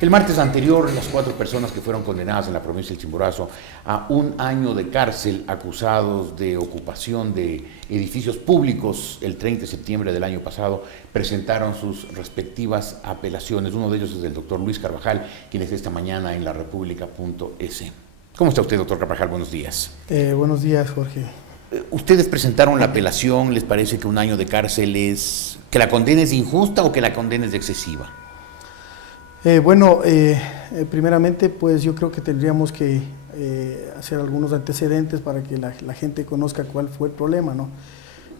El martes anterior, las 4 personas que fueron condenadas en la provincia del Chimborazo a 1 año de cárcel acusados de ocupación de edificios públicos el 30 de septiembre del año pasado presentaron sus respectivas apelaciones. Uno de ellos es el doctor Luis Carvajal, quien es esta mañana en larepublica.es. ¿Cómo está usted, doctor Carvajal? Buenos días. Buenos días, Jorge. Ustedes presentaron la apelación. ¿Les parece que 1 año de cárcel es... que la condena es injusta o que la condena es excesiva? Primeramente, pues yo creo que tendríamos que hacer algunos antecedentes para que la gente conozca cuál fue el problema, ¿no?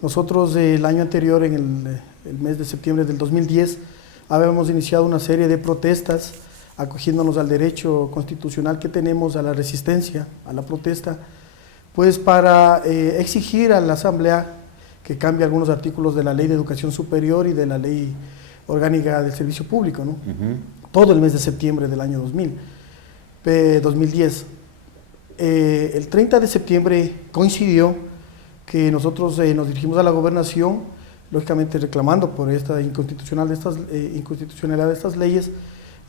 Nosotros el año anterior, en el mes de septiembre del 2010, habíamos iniciado una serie de protestas acogiéndonos al derecho constitucional que tenemos a la resistencia, a la protesta, pues para exigir a la Asamblea que cambie algunos artículos de la Ley de Educación Superior y de la Ley Orgánica del Servicio Público, ¿no? Todo el mes de septiembre del año 2010. El 30 de septiembre coincidió que nosotros nos dirigimos a la gobernación, lógicamente reclamando por esta inconstitucionalidad de estas leyes,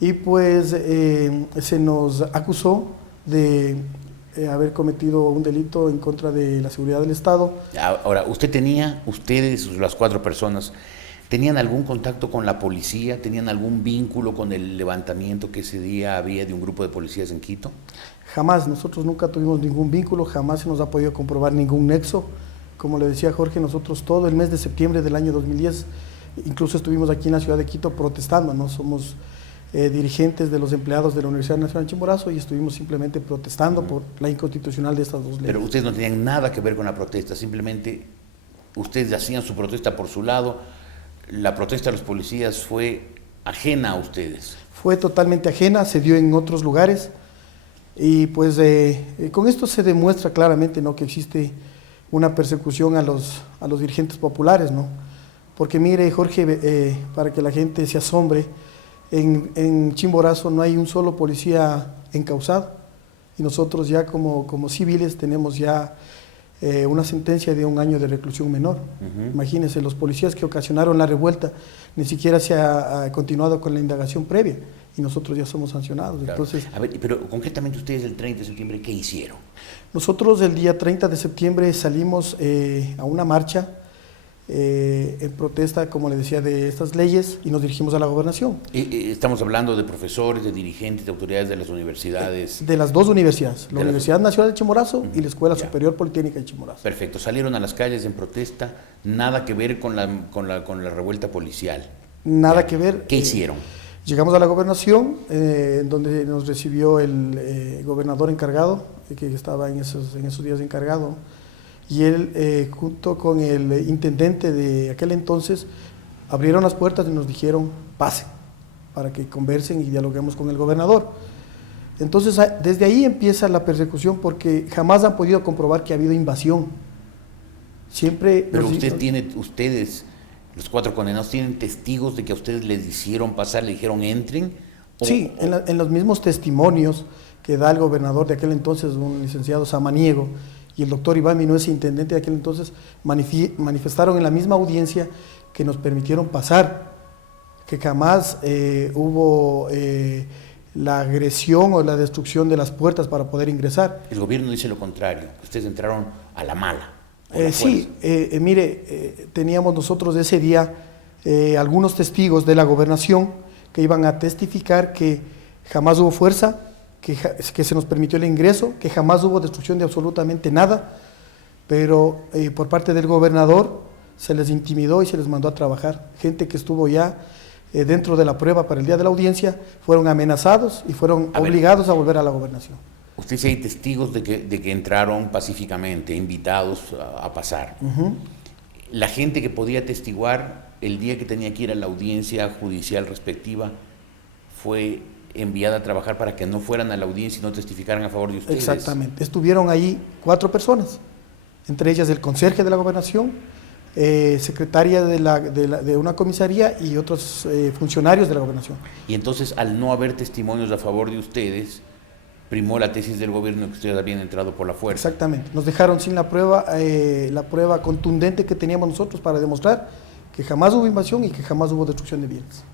y pues se nos acusó de haber cometido un delito en contra de la seguridad del Estado. Ahora, ustedes, las 4 personas, ¿tenían algún contacto con la policía? ¿Tenían algún vínculo con el levantamiento que ese día había de un grupo de policías en Quito? Jamás, nosotros nunca tuvimos ningún vínculo, jamás se nos ha podido comprobar ningún nexo. Como le decía Jorge, nosotros todo el mes de septiembre del año 2010, incluso estuvimos aquí en la ciudad de Quito protestando, ¿no? Somos dirigentes de los empleados de la Universidad Nacional de Chimborazo y estuvimos simplemente protestando por la inconstitucional de estas 2 leyes. Pero ustedes no tenían nada que ver con la protesta, simplemente ustedes hacían su protesta por su lado. La protesta de los policías fue ajena a ustedes. Fue totalmente ajena, se dio en otros lugares y pues con esto se demuestra claramente, ¿no?, que existe una persecución a los dirigentes populares, ¿no? Porque mire, Jorge, para que la gente se asombre, en Chimborazo no hay un solo policía encausado y nosotros ya como civiles tenemos ya una sentencia de 1 año de reclusión menor. Imagínense, los policías que ocasionaron la revuelta ni siquiera se ha continuado con la indagación previa y nosotros ya somos sancionados. Claro. Entonces, a ver, pero concretamente ustedes el 30 de septiembre, ¿qué hicieron? Nosotros el día 30 de septiembre salimos a una marcha en protesta, como le decía, de estas leyes y nos dirigimos a la gobernación. Estamos hablando de profesores, de dirigentes, de autoridades de las universidades. De las 2 universidades, la Universidad Nacional de Chimborazo y la Escuela Superior Politécnica de Chimborazo. Perfecto, salieron a las calles en protesta, nada que ver con la revuelta policial. Nada que ver. ¿Qué hicieron? Llegamos a la gobernación, donde nos recibió el gobernador encargado, que estaba en esos días encargado, y él, junto con el intendente de aquel entonces, abrieron las puertas y nos dijeron, pasen, para que conversen y dialoguemos con el gobernador. Entonces, desde ahí empieza la persecución, porque jamás han podido comprobar que ha habido invasión. Siempre. Pero ustedes, los 4 condenados, ¿tienen testigos de que a ustedes les hicieron pasar, le dijeron entren? Sí, en los mismos testimonios que da el gobernador de aquel entonces, un licenciado Samaniego, y el doctor Iván Minuesa, intendente de aquel entonces, manifestaron en la misma audiencia que nos permitieron pasar, que jamás hubo la agresión o la destrucción de las puertas para poder ingresar. El gobierno dice lo contrario, ustedes entraron a la mala. Teníamos nosotros ese día algunos testigos de la gobernación que iban a testificar que jamás hubo fuerza, que se nos permitió el ingreso, que jamás hubo destrucción de absolutamente nada, pero por parte del gobernador se les intimidó y se les mandó a trabajar. Gente que estuvo ya dentro de la prueba para el día de la audiencia fueron amenazados y fueron obligados a volver a la gobernación. Usted dice hay testigos de que entraron pacíficamente, invitados a pasar. La gente que podía testiguar el día que tenía que ir a la audiencia judicial respectiva fue enviada a trabajar para que no fueran a la audiencia y no testificaran a favor de ustedes. Exactamente. Estuvieron ahí 4 personas, entre ellas el conserje de la gobernación, secretaria de una comisaría y otros funcionarios de la gobernación. Y entonces, al no haber testimonios a favor de ustedes, primó la tesis del gobierno que ustedes habían entrado por la fuerza. Exactamente. Nos dejaron sin la prueba contundente que teníamos nosotros para demostrar que jamás hubo invasión y que jamás hubo destrucción de bienes.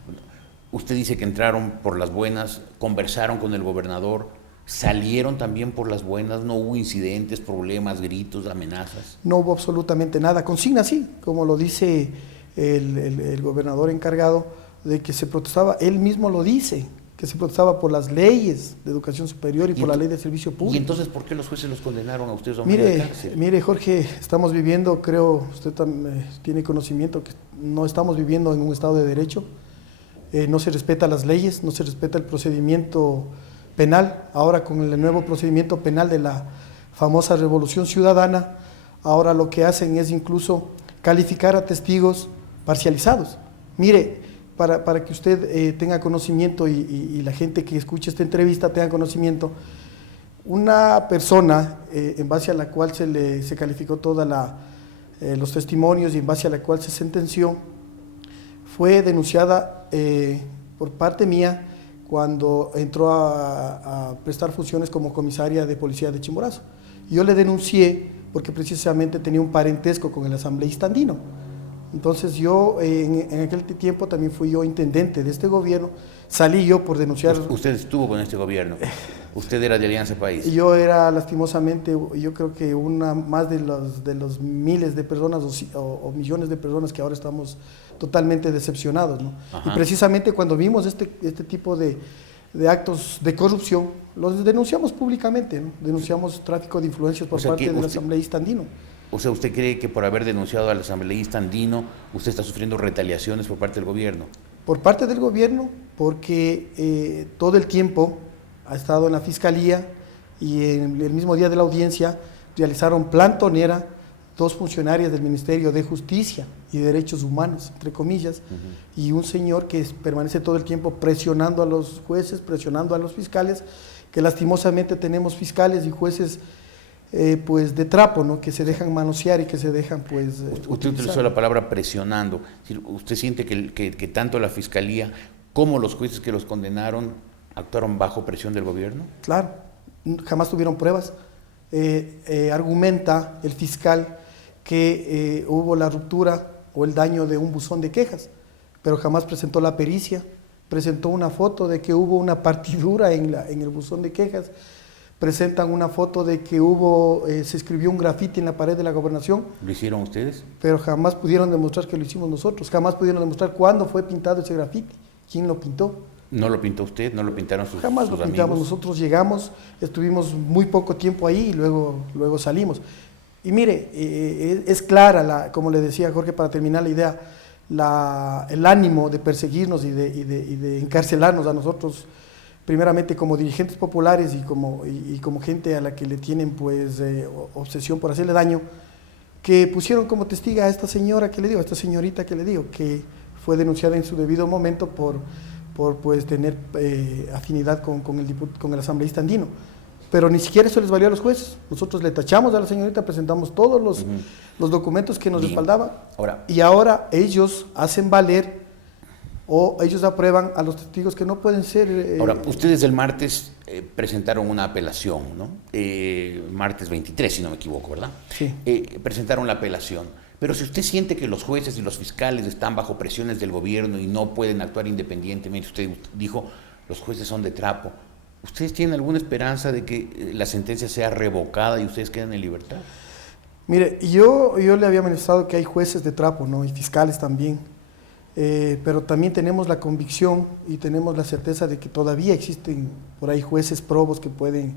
Usted dice que entraron por las buenas, conversaron con el gobernador, salieron también por las buenas, no hubo incidentes, problemas, gritos, amenazas. No hubo absolutamente nada. Consigna sí, como lo dice el gobernador encargado de que se protestaba, él mismo lo dice, que se protestaba por las leyes de educación superior y por la ley de servicio público. ¿Y entonces por qué los jueces los condenaron a ustedes a un año de cárcel? Mire, Jorge, estamos viviendo, creo, usted tiene conocimiento que no estamos viviendo en un Estado de Derecho. No se respeta las leyes, no se respeta el procedimiento penal. Ahora con el nuevo procedimiento penal de la famosa Revolución Ciudadana, ahora lo que hacen es incluso calificar a testigos parcializados. Mire, para que usted tenga conocimiento y la gente que escuche esta entrevista tenga conocimiento, una persona en base a la cual se calificó todos los testimonios y en base a la cual se sentenció, fue denunciada por parte mía cuando entró a prestar funciones como comisaria de policía de Chimborazo. Yo le denuncié porque precisamente tenía un parentesco con el asambleísta andino. Entonces yo en aquel tiempo también fui yo intendente de este gobierno, salí yo por denunciar. Usted estuvo con este gobierno, usted era de Alianza País. Yo era lastimosamente, yo creo que una más de los miles de personas o millones de personas que ahora estamos totalmente decepcionados, ¿no? Y precisamente cuando vimos este tipo de actos de corrupción, los denunciamos públicamente, ¿no? Denunciamos tráfico de influencias por parte del asambleísta andino. O sea, ¿usted cree que por haber denunciado al asambleísta andino, usted está sufriendo retaliaciones por parte del gobierno? Por parte del gobierno, porque todo el tiempo ha estado en la fiscalía y en el mismo día de la audiencia realizaron plantonera 2 funcionarias del Ministerio de Justicia y Derechos Humanos, entre comillas, y un señor que permanece todo el tiempo presionando a los jueces, presionando a los fiscales, que lastimosamente tenemos fiscales y jueces pues de trapo, ¿no? Que se dejan manosear y que se dejan pues Usted utilizó la palabra presionando. ¿Usted siente que tanto la Fiscalía como los jueces que los condenaron actuaron bajo presión del gobierno? Claro, jamás tuvieron pruebas. Argumenta el fiscal que hubo la ruptura o el daño de un buzón de quejas, pero jamás presentó la pericia, presentó una foto de que hubo una partidura en el buzón de quejas, presentan una foto de que se escribió un grafiti en la pared de la gobernación. ¿Lo hicieron ustedes? Pero jamás pudieron demostrar que lo hicimos nosotros, jamás pudieron demostrar cuándo fue pintado ese grafiti, quién lo pintó. ¿No lo pintó usted? ¿No lo pintaron sus amigos? Jamás lo pintamos, nosotros llegamos, estuvimos muy poco tiempo ahí y luego salimos. Y mire, es clara, como le decía Jorge, para terminar la idea, el ánimo de perseguirnos y de encarcelarnos a nosotros, primeramente como dirigentes populares y como gente a la que le tienen pues obsesión por hacerle daño, que pusieron como testiga a esta señora que le digo, a esta señorita que le digo, que fue denunciada en su debido momento por pues tener afinidad con el asambleísta andino. Pero ni siquiera eso les valió a los jueces. Nosotros le tachamos a la señorita, presentamos todos los documentos que nos respaldaban. Y ahora ellos hacen valer o ellos aprueban a los testigos que no pueden ser... Ahora, ustedes el martes presentaron una apelación, ¿no? Martes 23, si no me equivoco, ¿verdad? Sí. Presentaron la apelación. Pero si usted siente que los jueces y los fiscales están bajo presiones del gobierno y no pueden actuar independientemente, usted dijo, los jueces son de trapo, ¿ustedes tienen alguna esperanza de que la sentencia sea revocada y ustedes queden en libertad? Mire, yo le había manifestado que hay jueces de trapo, ¿no? Y fiscales también, pero también tenemos la convicción y tenemos la certeza de que todavía existen por ahí jueces probos que pueden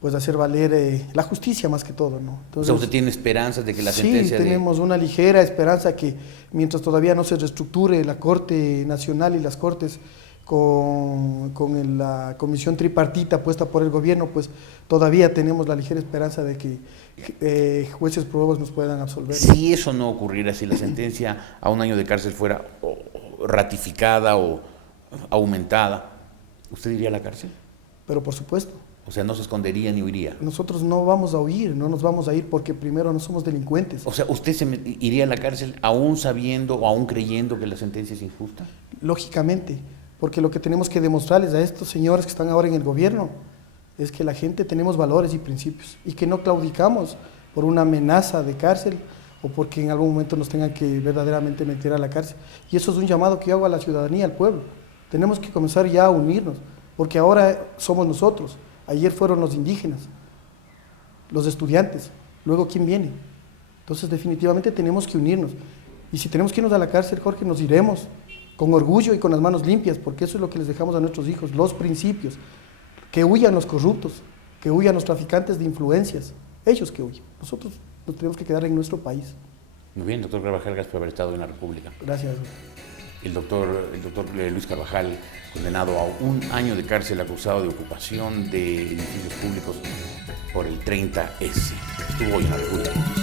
pues hacer valer la justicia más que todo, ¿no? Entonces, o sea, ¿usted tiene esperanzas de que la sentencia... Sí, tenemos una ligera esperanza que mientras todavía no se reestructure la Corte Nacional y las Cortes con la comisión tripartita puesta por el gobierno, pues todavía tenemos la ligera esperanza de que jueces probos nos puedan absolver. Si eso no ocurriera, si la sentencia a 1 año de cárcel fuera ratificada o aumentada, ¿usted iría a la cárcel? Pero por supuesto. O sea, no se escondería ni huiría. Nosotros no vamos a huir, no nos vamos a ir porque primero no somos delincuentes. O sea, ¿usted iría a la cárcel aún sabiendo o aún creyendo que la sentencia es injusta? Lógicamente, porque lo que tenemos que demostrarles a estos señores que están ahora en el gobierno es que la gente tenemos valores y principios y que no claudicamos por una amenaza de cárcel o porque en algún momento nos tengan que verdaderamente meter a la cárcel. Y eso es un llamado que yo hago a la ciudadanía, al pueblo. Tenemos que comenzar ya a unirnos, porque ahora somos nosotros. Ayer fueron los indígenas, los estudiantes, luego ¿quién viene? Entonces definitivamente tenemos que unirnos. Y si tenemos que irnos a la cárcel, Jorge, nos iremos con orgullo y con las manos limpias, porque eso es lo que les dejamos a nuestros hijos, los principios. Que huyan los corruptos, que huyan los traficantes de influencias, ellos que huyan. Nosotros nos tenemos que quedar en nuestro país. Muy bien, doctor Carvajal, gracias por haber estado en la República. Gracias. El doctor Luis Carvajal, condenado a 1 año de cárcel acusado de ocupación de edificios públicos por el 30S. Estuvo hoy en la República.